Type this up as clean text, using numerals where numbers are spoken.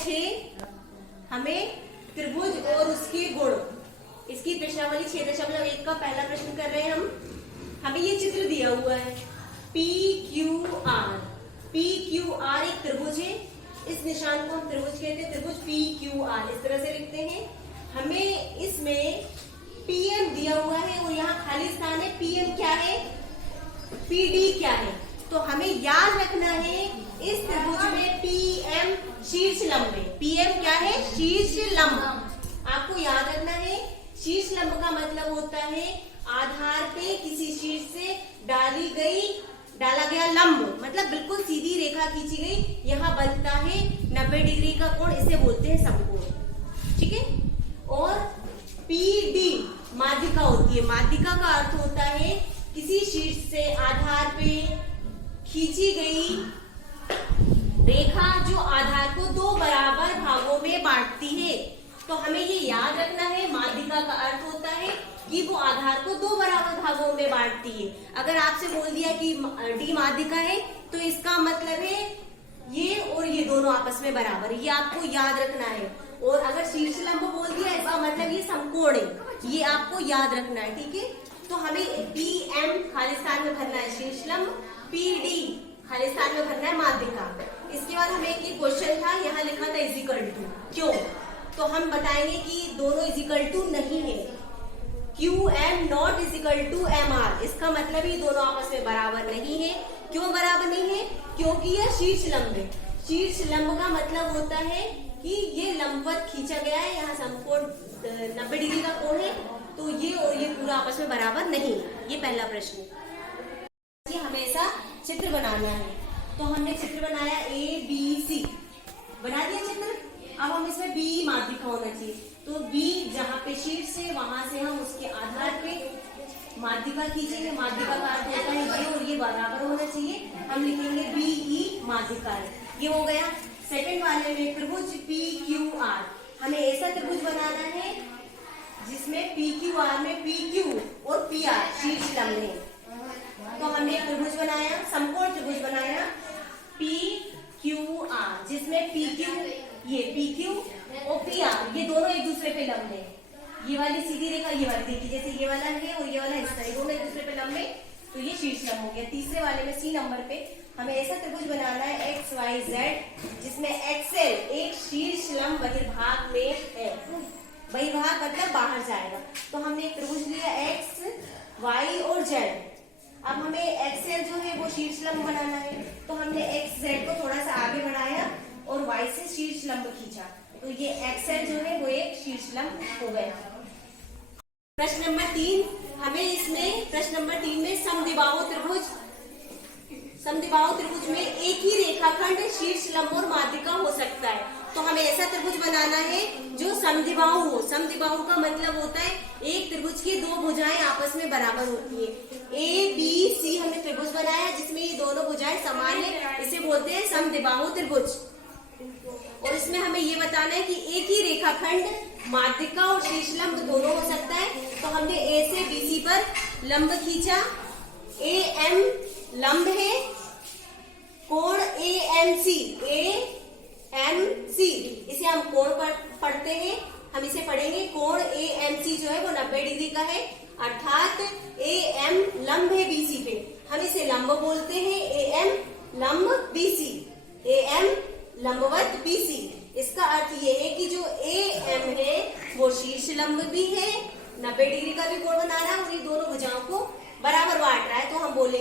6 हमें त्रिभुज और उसके गुण, इसकी प्रश्नावली 6.1 का पहला प्रश्न कर रहे हैं हम। हमें ये चित्र दिया हुआ है PQR। PQR एक त्रिभुज है, इस निशान को हम त्रिभुज कहते हैं, त्रिभुज PQR इस तरह से लिखते हैं। हमें इसमें PM दिया हुआ है और यहाँ खाली स्थान है। PM क्या है, PD क्या है, तो हमें याद रखना है इस त्रिभुज में PM शीर्ष लंब है। PM क्या है, शीर्ष लंब। आपको याद रखना है शीर्ष लंब का मतलब होता है आधार पे किसी शीर्ष से डाला गया लंब, मतलब बिल्कुल सीधी रेखा खींची गई, यहाँ बनता है 90 डिग्री का कोण, इसे बोलते हैं समकोण। ठीक है। और PD माध्यिका होती है। माध्यिका का अर्थ होता है किसी शीर्ष से आधार पे खींची गई रेखा जो आधार को दो बराबर भागों में बांटती है। तो हमें ये याद रखना है माध्यिका का अर्थ होता है कि वो आधार को दो बराबर भागों में बांटती है। अगर आपसे बोल दिया कि D माध्यिका है तो इसका मतलब है ये और ये दोनों आपस में बराबर है, ये आपको याद रखना है। और अगर शीर्ष लंब बोल दिया इसका मतलब ये समकोण है, ये आपको याद रखना है। ठीक है। तो हमें PM खाली स्थान में भरना है शीर्ष लंब, PD खाली स्थान में भरना है माध्यिका। इसके बाद हमें एक क्वेश्चन था, यहाँ लिखा था इजिकल टू, क्यों, तो हम बताएंगे कि दोनों इजिकल टू नहीं है। QM not equal to MR, इसका मतलब ही दोनों आपस में बराबर नहीं है। क्यों बराबर नहीं है, क्योंकि यह शीर्ष लंब है। शीर्ष लंब का मतलब होता है कि ये लंबवत खींचा गया है, यहाँ समकोण 90 डिग्री का कोण है, तो ये और ये पूरा आपस में बराबर नहीं है। ये पहला प्रश्न। हमेशा चित्र बनाना है, तो हमने चित्र बनाया ABC, बना दिया चित्र। अब हम इसमें B माध्यिका होना चाहिए, तो B जहाँ पे शीर्ष है वहां से हम उसके आधार पे माध्यिका खींचेंगे। माध्यिका का अर्थ होता है ये और ये बराबर होना चाहिए, हम लिखेंगे BE माध्यिका है। ये हो गया। सेकंड वाले में त्रिभुज PQR, हमें ऐसा त्रिभुज बनाना है जिसमें PQR में PQ और PR शीर्ष लंब है। तो हमने त्रिभुज बनाया, समकोण त्रिभुज बनाया PQR, जिसमें PQ, ये PQ और PR ये दोनों एक दूसरे पे लंब है। ये वाली सीधी रेखा, ये वाली देखिए, जैसे ये वाला है और ये वाला हिस्सा, ये दोनों एक दूसरे पे लंब है, तो ये शीर्ष लंब हो गया। तीसरे वाले में C नंबर पे हमें ऐसा त्रिभुज बनाना है XYZ, जिसमें XL एक शीर्ष लंब बहिर्भाग में है। बहिर्भाग मतलब बाहर जाएगा। तो हमने एक त्रिभुज लिया X, Y और Z। अब हमें XL जो है वो शीर्ष लंब बनाना है, तो हमने XZ को थोड़ा सा आगे बढ़ाया और Y से शीर्ष लंब खींचा, तो ये XL जो है वो एक शीर्ष लंब हो गया। प्रश्न नंबर 3, हमें इसमें प्रश्न नंबर 3 में समद्विबाहु त्रिभुज, समद्विबाहु त्रिभुज में एक ही रेखाखंड शीर्ष लंब और माध्यिका हो सकता है। तो हमें ऐसा त्रिभुज बनाना है जो समद्विबाहु हो। समद्विबाहु का मतलब होता है एक त्रिभुज की दो भुजाएं आपस में बराबर होती है। ABC हमने त्रिभुज बनाया जिसमें ये दोनों भुजाएं समान है, इसे बोलते हैं समद्विबाहु त्रिभुज। और इसमें हमें ये बताना है कि एक ही रेखाखंड माध्यिका और शीर्ष लंब दोनों हो सकता है। तो हमने A से BC पर लंब खींचा, AM लंब है, कोण AMC, इसे हम कोण पढ़ते हैं, हम इसे पढ़ेंगे। कोण AMC जो है वो 90 डिग्री का है, अर्थात AM लंब है BC पे, हम इसे लंब बोलते हैं। AM लंब BC, AM लंबवत BC। इसका अर्थ ये है कि जो AM है वो शीर्ष लंब भी है, 90 डिग्री का भी कोण बना रहा है और ये दोनों भुजाओं को बराबर बांट रहा है, तो हम बोलेंगे